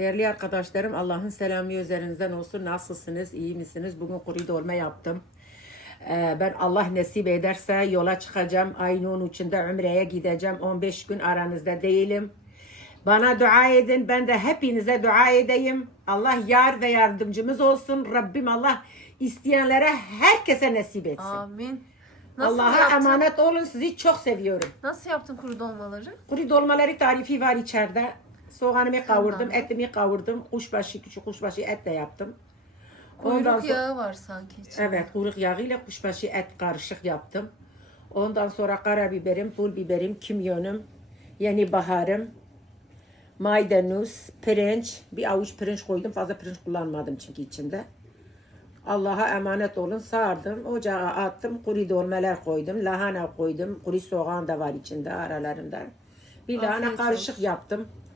Değerli arkadaşlarım Allah'ın selamı üzerinizden olsun. Nasılsınız? İyi misiniz? Bugün kuru dolma yaptım. Ee, ben Allah nasip ederse yola çıkacağım. Ayın 13'ünde Umre'ye gideceğim. 15 gün aranızda değilim. Bana dua edin. Ben de hepinize dua edeyim. Allah yar ve yardımcımız olsun. Rabbim Allah isteyenlere herkese nasip etsin. Amin. Allah'a emanet olun. Sizi çok seviyorum. Nasıl yaptın kuru dolmaları? Kuru dolmaları tarifi var içeride. Soğanımı kavurdum, Tamam. etimi kavurdum. Kuşbaşı, küçük kuşbaşı et de yaptım. Kuyruk Ondan sonra- yağı var sanki içinde. Evet, kuyruk yağıyla kuşbaşı et karışık yaptım. Ondan sonra karabiberim, pul biberim, kimyonum, yeni baharım, maydanoz, pirinç, bir avuç pirinç koydum. Fazla pirinç kullanmadım çünkü içinde. Allah'a emanet olun. Sardım, ocağa attım, kuru dolmalar koydum, lahana koydum, kuru soğan da var içinde aralarında. Bir lahana Afiyet karışık yaptım.